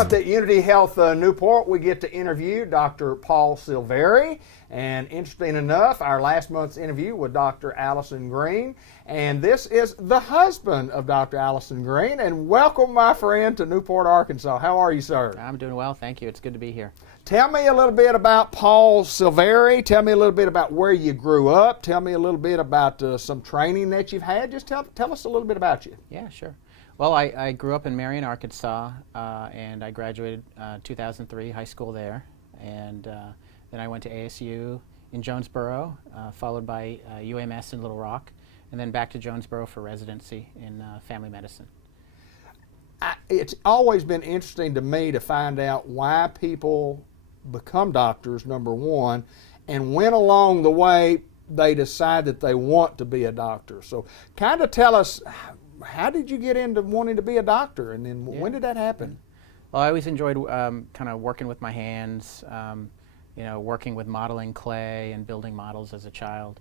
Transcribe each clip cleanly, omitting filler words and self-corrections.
month at Unity Health Newport, we get to interview Dr. Paul Silveri. And interesting enough, our last month's interview with Dr. Allison Green. And this is the husband of Dr. Allison Green. And welcome, my friend, to Newport, Arkansas. How are you, sir? I'm doing well, thank you. It's good to be here. Tell me a little bit about Paul Silveri. Tell me a little bit about where you grew up. Tell me a little bit about some training that you've had. Just tell us a little bit about you. Yeah, sure. Well, I grew up in Marion, Arkansas, and I graduated 2003, high school there. And then I went to ASU in Jonesboro, followed by UMS in Little Rock, and then back to Jonesboro for residency in family medicine. It's always been interesting to me to find out why people become doctors, number one, and when along the way they decide that they want to be a doctor. So kind of tell us, how did you get into wanting to be a doctor, and then when did that happen? Well, I always enjoyed kind of working with my hands, working with modeling clay and building models as a child.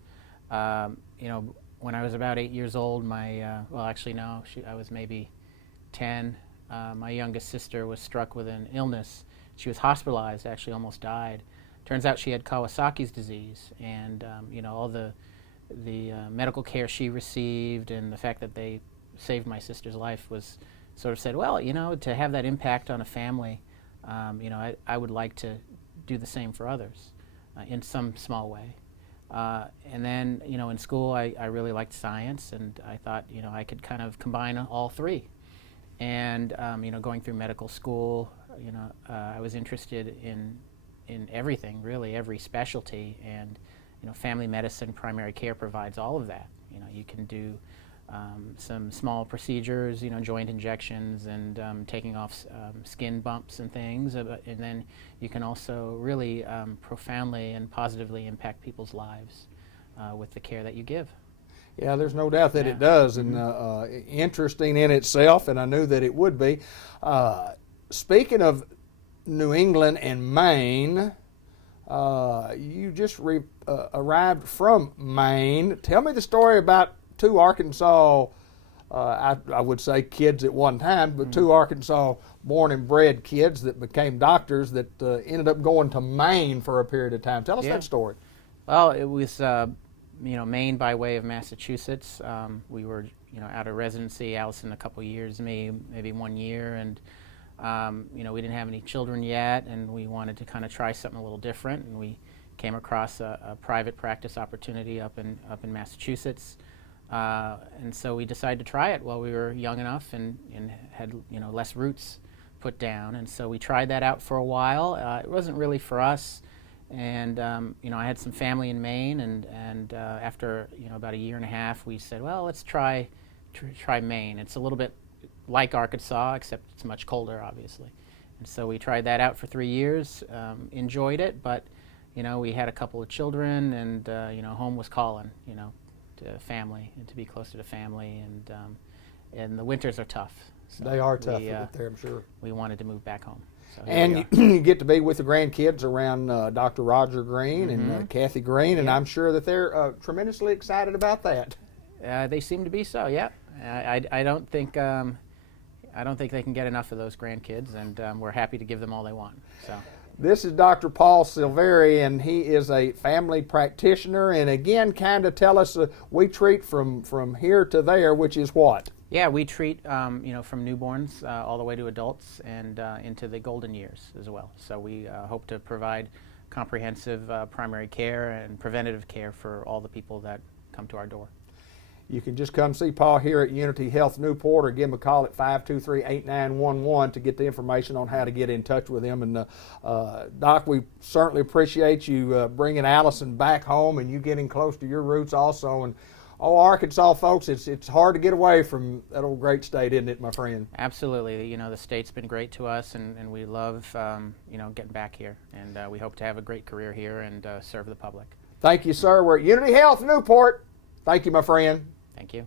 When I was about 8 years old, I was maybe 10. My youngest sister was struck with an illness. She was hospitalized, actually almost died. Turns out she had Kawasaki's disease, and all the medical care she received and the fact that they saved my sister's life was sort of said, well, to have that impact on a family, I would like to do the same for others in some small way. And then, in school, I really liked science, and I thought, I could kind of combine all three. And, going through medical school, I was interested in everything, really, every specialty. And, family medicine, primary care provides all of that. You can do some small procedures, joint injections and taking off skin bumps and things. And then you can also really profoundly and positively impact people's lives with the care that you give. Yeah, there's no doubt that it does, and interesting in itself, and I knew that it would be. Speaking of New England and Maine, you just arrived from Maine. Tell me the story about two Arkansas, I would say kids at one time, but two Arkansas born and bred kids that became doctors that ended up going to Maine for a period of time. Tell us that story. Well, it was Maine by way of Massachusetts. We were out of residency, Allison a couple years, maybe 1 year, and we didn't have any children yet, and we wanted to kind of try something a little different, and we came across a private practice opportunity up in Massachusetts. And so we decided to try it while we were young enough and had less roots put down. And so we tried that out for a while. It wasn't really for us. And I had some family in Maine, and after about a year and a half, we said, well, let's try Maine. It's a little bit like Arkansas, except it's much colder, obviously. And so we tried that out for 3 years, enjoyed it, but we had a couple of children, and home was calling, to family and to be closer to family, and the winters are tough. So they are tough up there, I'm sure. We wanted to move back home. So and you get to be with the grandkids around Dr. Roger Green and Kathy Green, and I'm sure that they're tremendously excited about that. They seem to be so. Yeah, I don't think they can get enough of those grandkids, and we're happy to give them all they want. So. This is Dr. Paul Silveri, and he is a family practitioner. And again, kind of tell us, we treat from here to there, which is what? Yeah, we treat from newborns all the way to adults and into the golden years as well. So we hope to provide comprehensive primary care and preventative care for all the people that come to our door. You can just come see Paul here at Unity Health Newport, or give him a call at 523-8911 to get the information on how to get in touch with him. And Doc, we certainly appreciate you bringing Allison back home and you getting close to your roots also. And Arkansas folks, it's hard to get away from that old great state, isn't it, my friend? Absolutely. The state's been great to us, and we love getting back here. And we hope to have a great career here and serve the public. Thank you, sir. We're at Unity Health Newport. Thank you, my friend. Thank you.